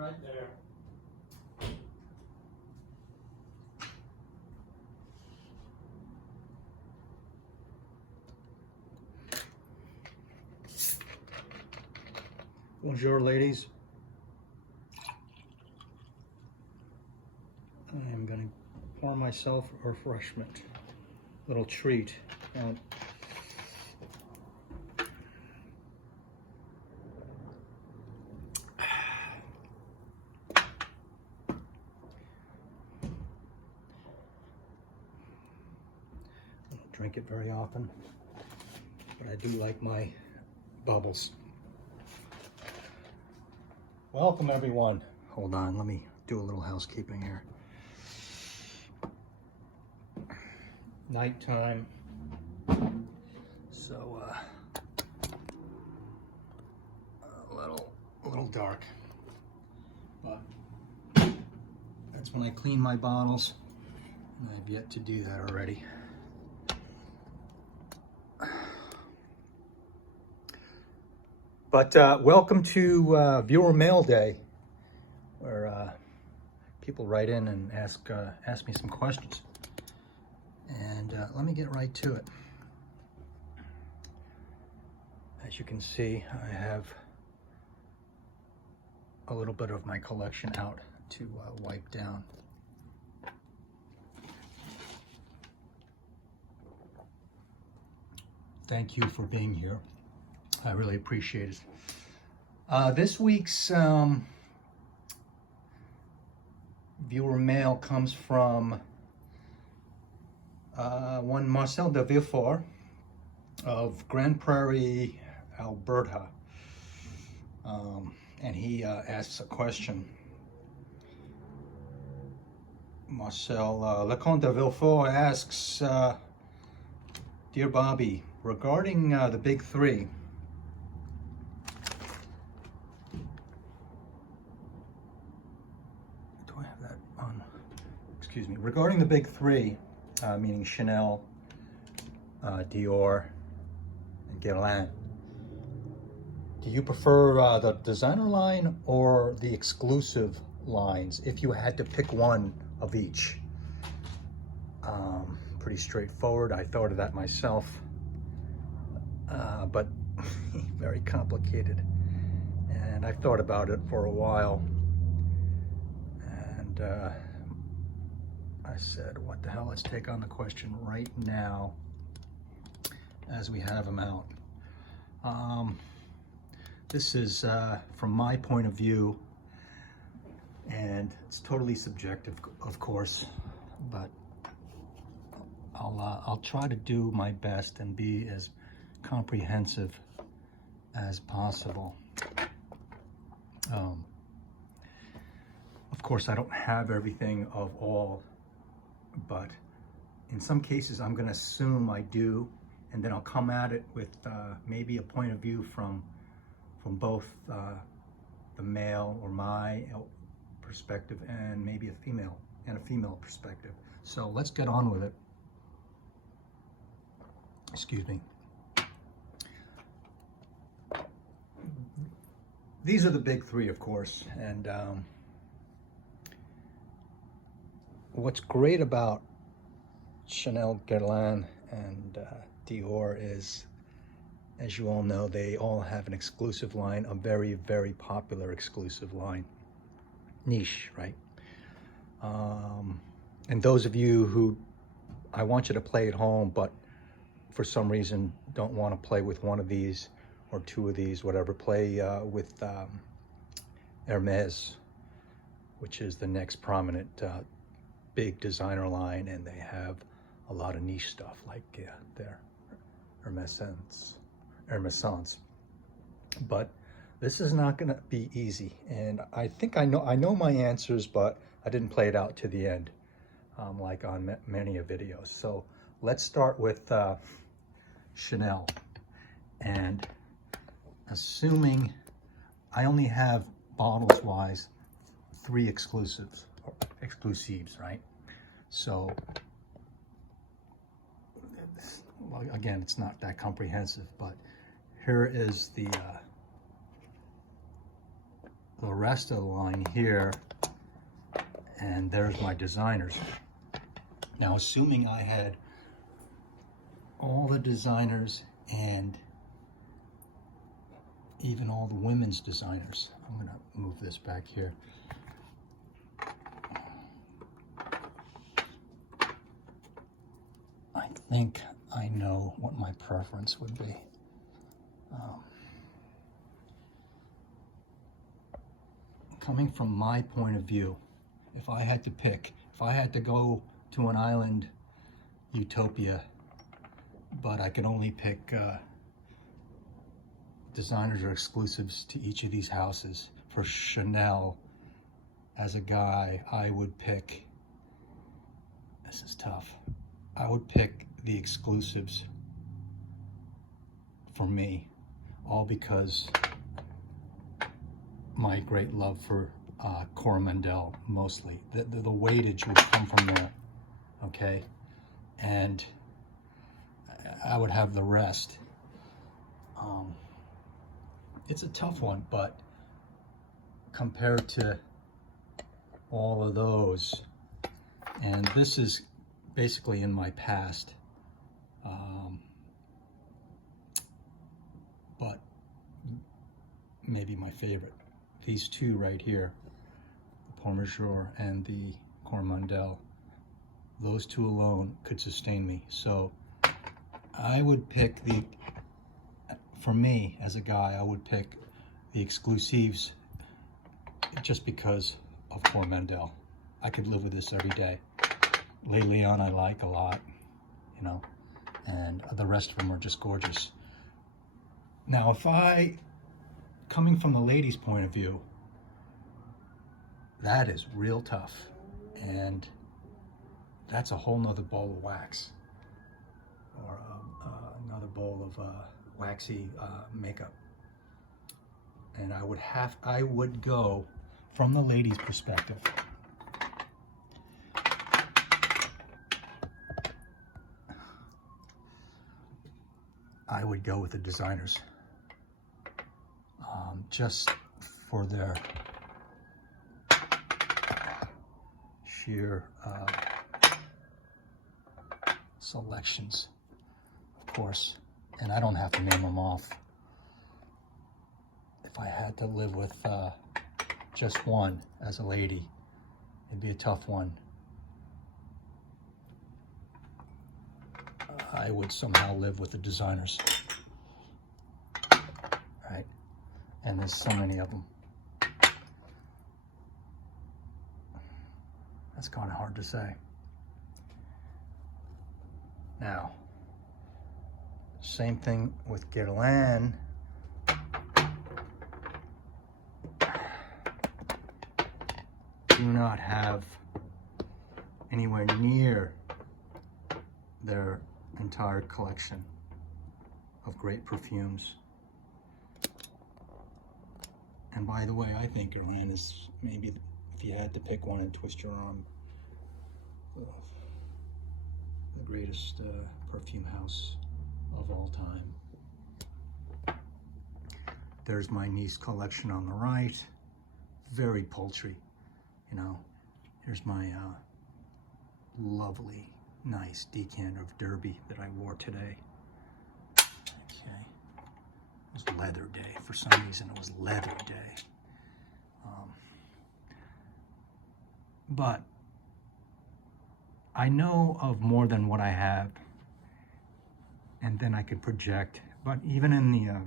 right there. Bonjour, ladies. I'm going to pour myself a refreshment, little treat. And I don't drink it very often, but I do like my bubbles. Welcome, everyone. Hold on, let me do a little housekeeping here. Nighttime, so a little dark, but that's when I clean my bottles, and I've yet to do that already. But welcome to Viewer Mail Day, where people write in and ask me some questions. And let me get right to it. As you can see, I have a little bit of my collection out to wipe down. Thank you for being here. I really appreciate it. This week's viewer mail comes from one Marcel de Villefort of Grand Prairie, Alberta. And he asks a question. Marcel Lecomte de Villefort asks, Dear Bobby, regarding the big three, excuse me, regarding the big three, meaning Chanel, DIOR, and GUERLAIN, do you prefer the designer line or the exclusive lines if you had to pick one of each? Pretty straightforward. I thought of that myself, but very complicated. And I've thought about it for a while. And I said, what the hell, let's take on the question right now as we have them out. This is from my point of view, and it's totally subjective, of course, but I'll try to do my best and be as comprehensive as possible. Of course, I don't have everything of all, but in some cases I'm going to assume I do, and then I'll come at it with maybe a point of view from both the male or my perspective and maybe a female perspective. So let's get on with it. Excuse me. These are the big three, of course, and what's great about Chanel, GUERLAIN, and DIOR is, as you all know, they all have an exclusive line, a very, very popular exclusive line. Niche, right? And those of you who, I want you to play at home, but for some reason don't want to play with one of these or two of these, whatever, play with Hermes, which is the next prominent big designer line, and they have a lot of niche stuff like their Hermescence. But this is not going to be easy, and I think I know my answers, but I didn't play it out to the end, like on many videos. So let's start with Chanel, and assuming I only have bottles wise 3 exclusives, right? So, well, again, it's not that comprehensive, but here is the the rest of the line here, and there's my designers. Now, assuming I had all the designers and even all the women's designers. I'm gonna move this back here. I think I know what my preference would be. Coming from my point of view, if I had to pick, if I had to go to an island utopia, but I could only pick designers or exclusives to each of these houses. For Chanel, as a guy, I would pick, this is tough, I would pick the exclusives for me, all because my great love for Coromandel, mostly. The weightage would come from there, okay? And I would have the rest. It's a tough one, but compared to all of those, and this is basically in my past, but maybe my favorite. These two right here, the Parmesan and the Coromandel, those two alone could sustain me. So I would pick the, for me as a guy, I would pick the exclusives just because of Coromandel. I could live with this every day. Le Leon I like a lot, you know, and the rest of them are just gorgeous. Now, if I, coming from the ladies' point of view, that is real tough. And that's a whole nother bowl of wax, or another bowl of waxy makeup. And I would go from the ladies' perspective. I would go with the designers, just for their sheer selections, of course, and I don't have to name them off. If I had to live with just one as a lady, it'd be a tough one. I would somehow live with the designers, right? And there's so many of them. That's kind of hard to say. Now, same thing with Guerlain. Do not have anywhere near their entire collection of great perfumes. And by the way, I think Guerlain is maybe, if you had to pick one and twist your arm, the greatest perfume house of all time. There's my niece collection on the right. Very paltry, you know. Here's my lovely, nice decanter of Derby that I wore today. Okay. It was leather day. For some reason, it was leather day. But I know of more than what I have, and then I could project. But even in the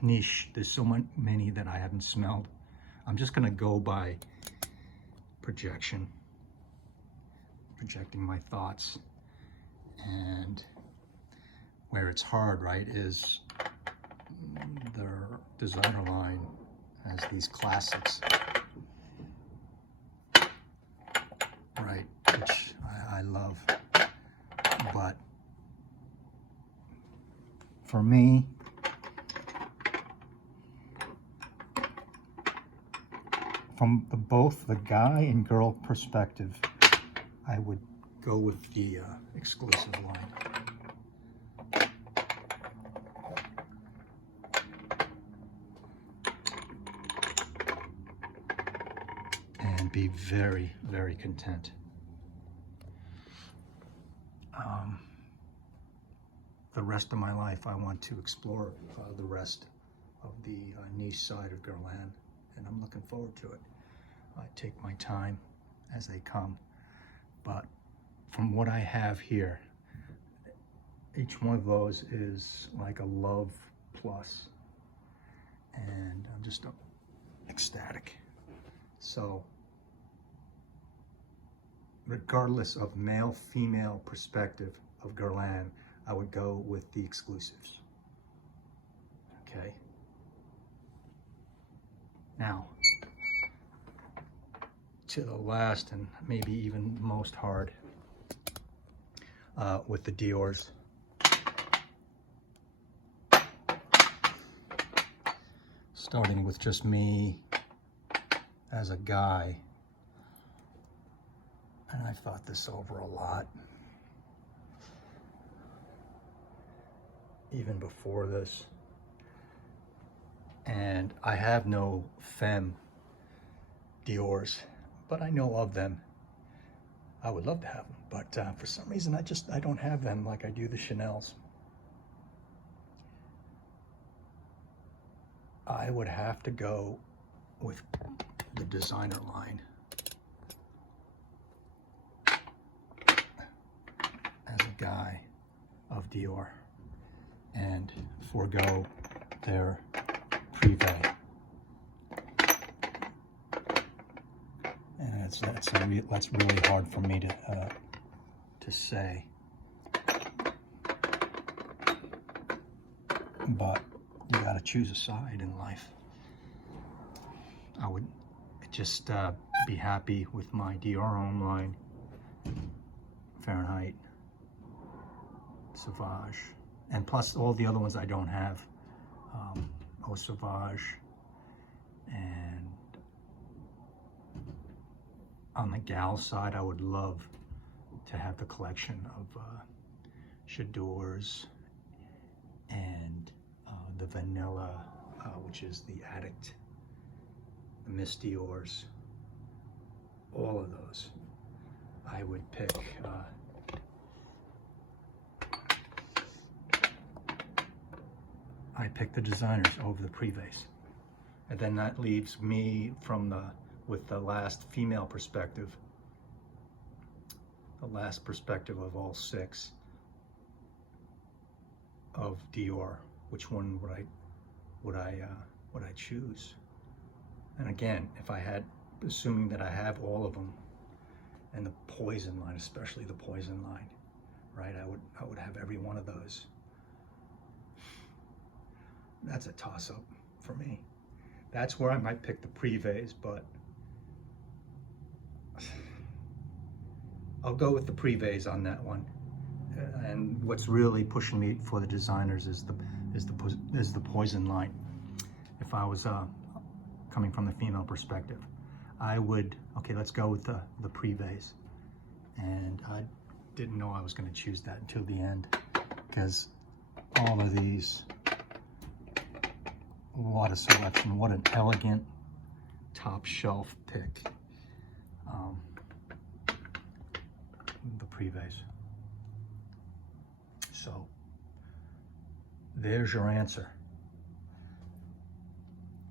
niche, there's so many that I haven't smelled. I'm just gonna go by projection, projecting my thoughts. And where it's hard, right, is their designer line has these classics, right, which I love. But for me, from both the guy and girl perspective, I would go with the exclusive line. be very, very content. The rest of my life, I want to explore the rest of the niche side of Guerlain, and I'm looking forward to it. I take my time as they come, but from what I have here, each one of those is like a love plus, and I'm just ecstatic. So regardless of male-female perspective of Guerlain, I would go with the exclusives. Okay. Now, to the last and maybe even most hard with the DIORs. Starting with just me as a guy. And I thought this over a lot. Even before this. And I have no femme DIORs, but I know of them. I would love to have them, but for some reason I don't have them like I do the Chanels. I would have to go with the designer line as a guy of DIOR and forego their privé. And that's really hard for me to say, but you got to choose a side in life. I would just be happy with my DIOR online, Fahrenheit, Sauvage, and plus all the other ones I don't have. Sauvage, and on the gal side, I would love to have the collection of J'adores and the vanilla, which is the Addict, the Miss DIORs, all of those. I would pick the designers over the privés, and then that leaves me with the last female perspective, the last perspective of all six of DIOR. Which one would I choose? And again, if I had, assuming that I have all of them, and the Poison line, especially the Poison line, right? I would have every one of those. That's a toss-up for me. That's where I might pick the privés, but I'll go with the privés on that one. And what's really pushing me for the designers is the Poison line. If I was coming from the female perspective, I would, okay, let's go with the privés. And I didn't know I was going to choose that until the end, because all of these, what a selection, what an elegant top shelf pick. The privés. So there's your answer.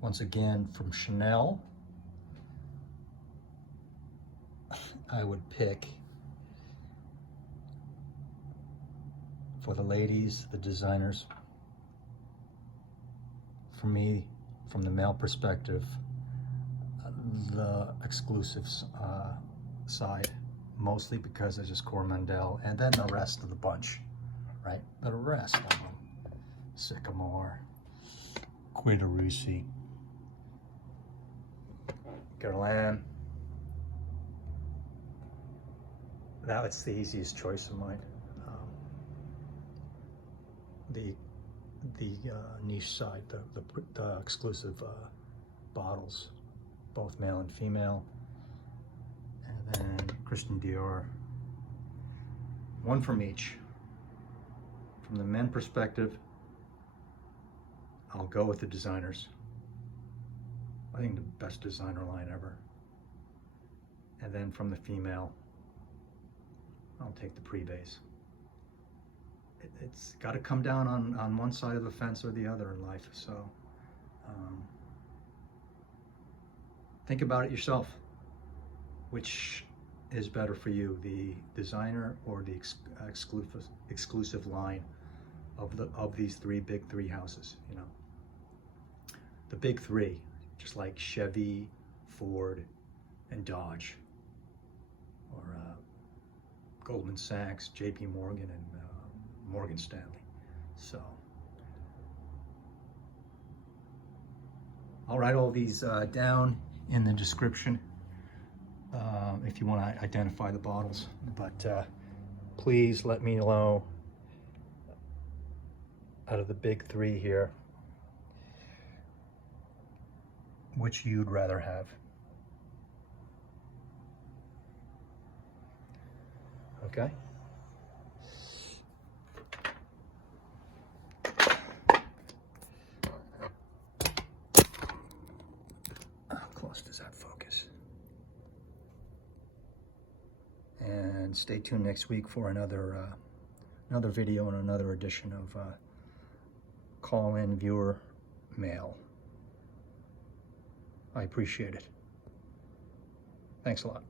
Once again, from Chanel, I would pick, for the ladies, the designers. For me, from the male perspective, the exclusives side, mostly because it's just Coromandel, and then the rest of the bunch, right? The rest of them, Sycamore, Cuir, Guerlain. That's the easiest choice of mine. The niche side, the exclusive bottles, both male and female, and then Christian Dior. One from each. From the men perspective, I'll go with the designers. I think the best designer line ever. And then from the female, I'll take the pre-base. It's got to come down on one side of the fence or the other in life. So think about it yourself. Which is better for you, the designer or the exclusive line of these big three houses? You know, the big three, just like Chevy, Ford, and Dodge, or Goldman Sachs, JP Morgan, and Morgan Stanley. So I'll write all these down in the description if you want to identify the bottles, but please let me know out of the big three here which you'd rather have. Okay. How close does that focus? And stay tuned next week for another video and another edition of call-in viewer mail. I appreciate it. Thanks a lot.